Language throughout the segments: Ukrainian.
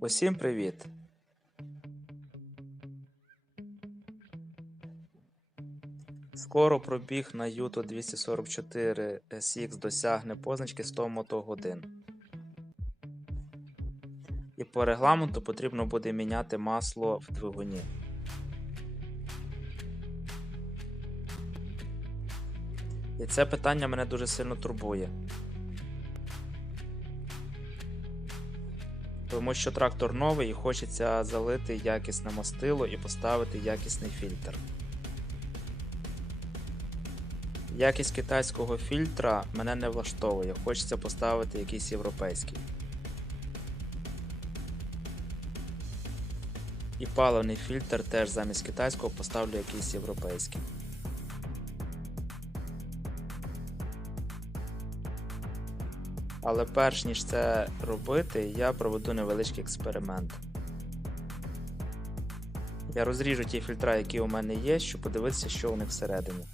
Усім привіт! Скоро пробіг на Юто 244 SX досягне позначки 100 мотогодин. І по регламенту потрібно буде міняти масло в двигуні. І це питання мене дуже сильно турбує. Тому що трактор новий і хочеться залити якісне мастило і поставити якісний фільтр. Якість китайського фільтра мене не влаштовує, хочеться поставити якийсь європейський. І паливний фільтр теж замість китайського поставлю якийсь європейський. Але перш ніж це робити, я проведу невеличкий експеримент. Я розріжу ті фільтра, які у мене є, щоб подивитися, що у них всередині.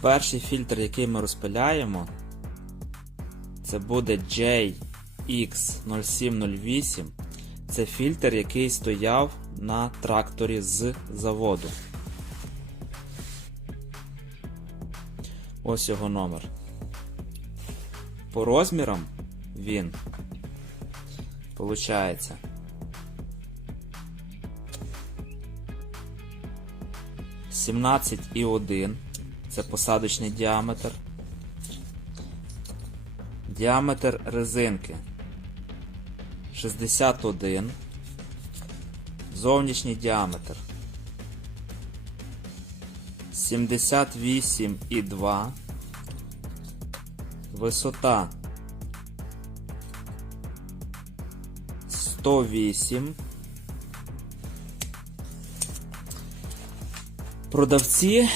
Перший фільтр, який ми розпиляємо, це буде JX0708. Це фільтр, який стояв на тракторі з заводу. Ось його номер. По розмірам він получається Сімнадцять і один. Це посадочний діаметр. Діаметр резинки 61. Зовнішній діаметр 78,2. Висота 108. Продавці,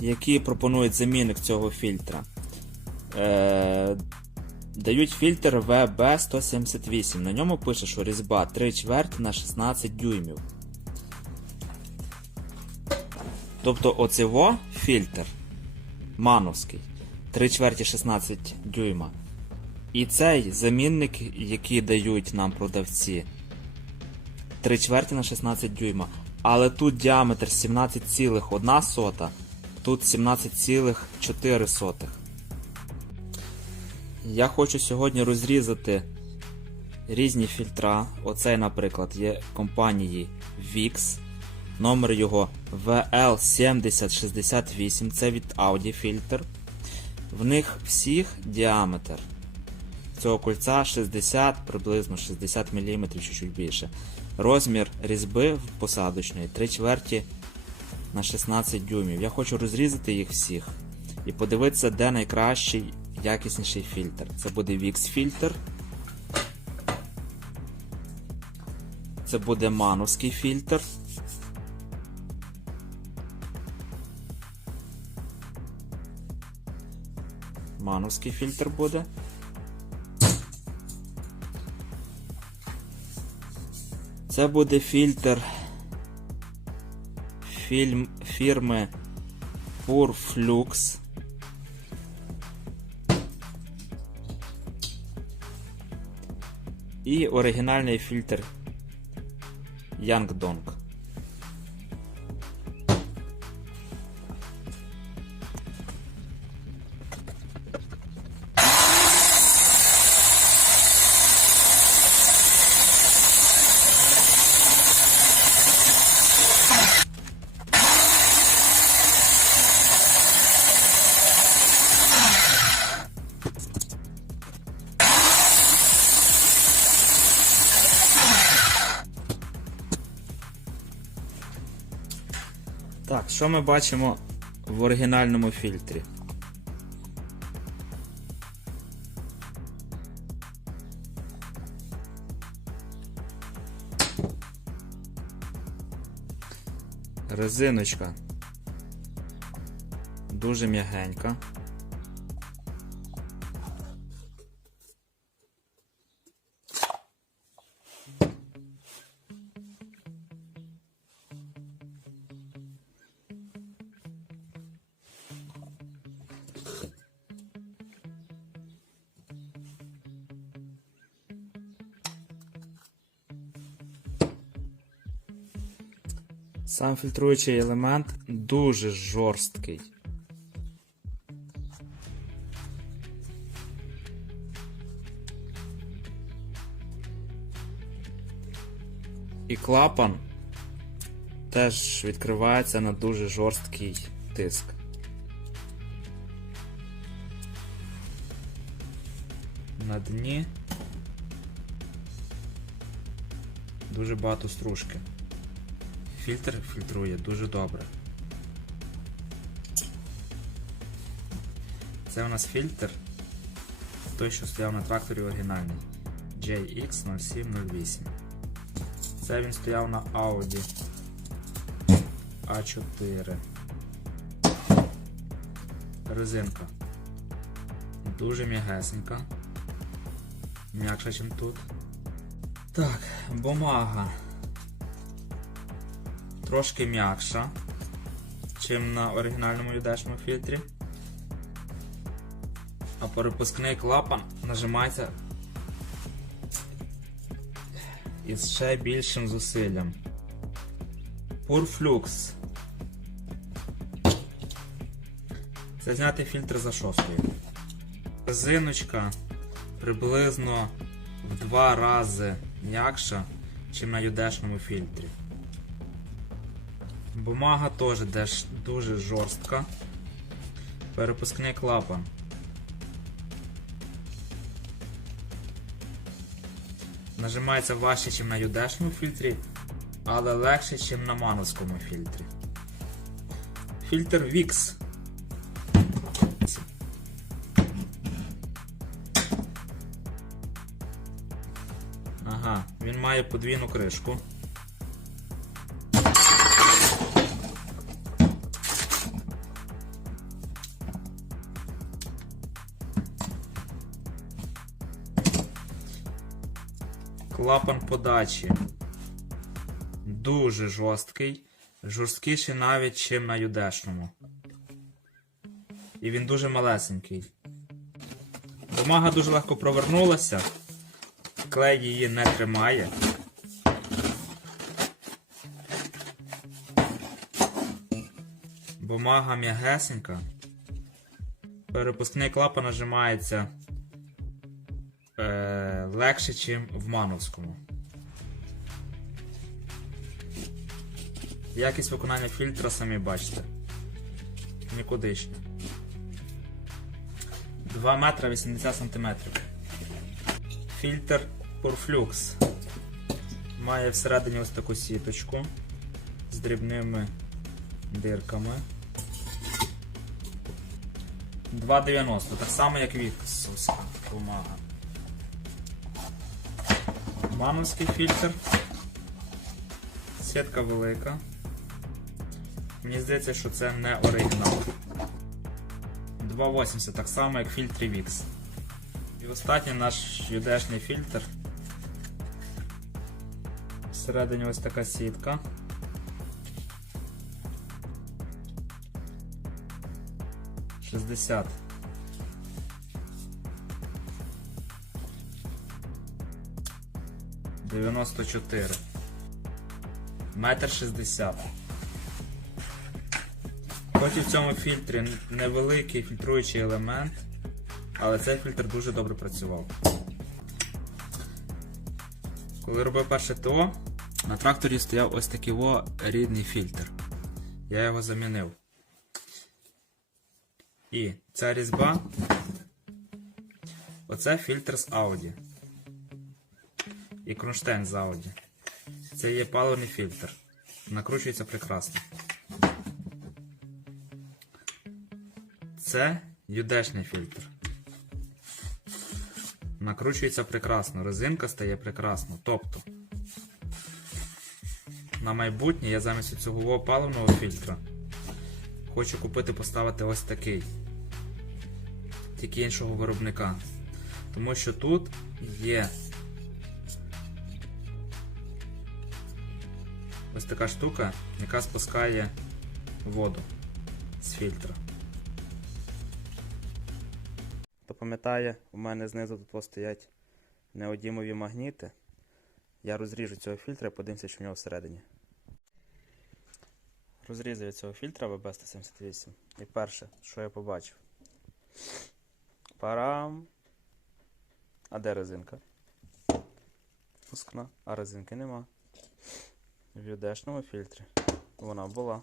які пропонують замінник цього фільтра, е, дають фільтр VB178. На ньому пише, що різьба 3 чверті на 16 дюймів. Тобто оцево фільтр мановський 3 чверті 16 дюйма. І цей замінник, який дають нам продавці 3 чверті на 16 дюйма. Але тут діаметр 17,1, тут 17,4. Я хочу сьогодні розрізати різні фільтра. Оцей, наприклад, є компанії VIX. Номер його VL7068. Це від Audi фільтр. В них всіх діаметр цього кольця 60, приблизно 60 мм, чуть-чуть більше. Розмір різьби посадочної 3 чверті на 16 дюймів. Я хочу розрізати їх всіх і подивитися, де найкращий якісніший фільтр. Це буде VIX фільтр. Це буде мановський фільтр. Мановський фільтр буде. Це буде фільтр фільм, фірми Purflux. І оригінальний фільтр Yangdong. Так, що ми бачимо в оригінальному фільтрі? Резиночка дуже м'ягенька. Сам фільтруючий елемент дуже жорсткий. І клапан теж відкривається на дуже жорсткий тиск. На дні дуже багато стружки. Фільтр фільтрує дуже добре. Це у нас фільтр, той, що стояв на тракторі оригінальний JX0708. Це він стояв на Audi A4. Резинка. Дуже м'ягесенька. М'якша, ніж тут. Так, бумага. Трошки м'якша, чим на оригінальному юдешному фільтрі. А перепускний клапан нажимається із ще більшим зусиллям. Purflux. Це зняти фільтр за шостою. Резиночка приблизно в два рази м'якша, чим на юдешному фільтрі. Бумага теж дуже жорстка. Перепускний клапан. Нажимається важче, ніж на юдешному фільтрі, але легше, ніж на мановському фільтрі. Фільтр VIX. Ага, він має подвійну кришку. Клапан подачі дуже жорсткий, жорсткіший навіть, чим на юдешному. І він дуже малесенький. Бумага дуже легко провернулася, клей її не тримає. Бумага м'ягесенька. Перепускний клапан нажимається легше, ніж в мановському. Якість виконання фільтра самі бачите. Нікудишня. 2 метра 80 сантиметрів. Фільтр Purflux. Має всередині ось таку сіточку з дрібними дирками. 2,90, так само як Віксовська бумага. Мановський фільтр. Сітка велика. Мені здається, що це не оригінал. 2,80, так само як в фільтрі Vix. І останній наш юдешний фільтр. Всередині ось така сітка. Шістдесят. Дев'яносто чотири. Метр шістдесят. Хоч і в цьому фільтрі невеликий фільтруючий елемент, але цей фільтр дуже добре працював. Коли робив перше ТО, на тракторі стояв ось такий о рідний фільтр. Я його замінив. І ця різьба. Оце фільтр з Audi. І кронштейн з Audi. Це є паливний фільтр. Накручується прекрасно. Це юдешний фільтр. Накручується прекрасно, резинка стає прекрасно. Тобто, на майбутнє я замість цього паливного фільтра хочу купити поставити ось такий. Тільки іншого виробника. Тому що тут є ось така штука, яка спускає воду з фільтра. Хто пам'ятає, у мене знизу тут стоять неодімові магніти. Я розріжу цього фільтра і подивимося, що в нього всередині. розрізав я цього фільтра VB178. І перше, що я побачив. Парам. А де резинка? Пускна. А резинки нема. В юдешному фільтрі. Вона була.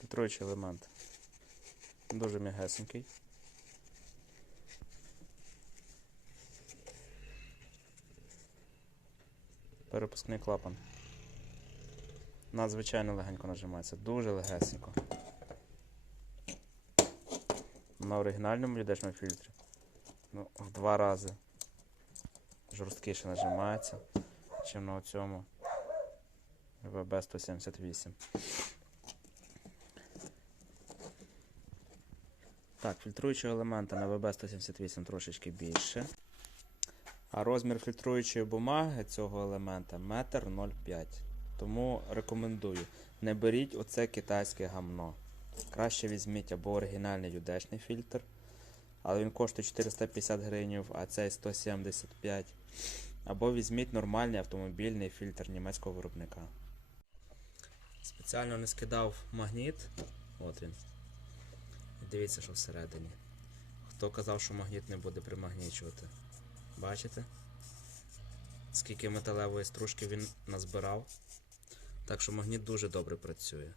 Фільтруючий елемент. Дуже м'ягесенький. Перепускний клапан. Надзвичайно легенько нажимається, дуже легесенько. На оригінальному юдешному фільтрі. Ну, в два рази жорсткіше нажимається, чим на цьому VB178. Так, фільтруючого елемента на VB178 трошечки більше. А розмір фільтруючої бумаги цього елемента 1,05 м. Тому рекомендую, не беріть оце китайське гамно. Краще візьміть або оригінальний юдешний фільтр, але він коштує 450 гривень, а цей 175 Або візьміть нормальний автомобільний фільтр німецького виробника. Спеціально не скидав магніт. От він. Дивіться, що всередині. Хто казав, що магніт не буде примагнічувати? Бачите? Скільки металевої стружки він назбирав. Так що магніт дуже добре працює.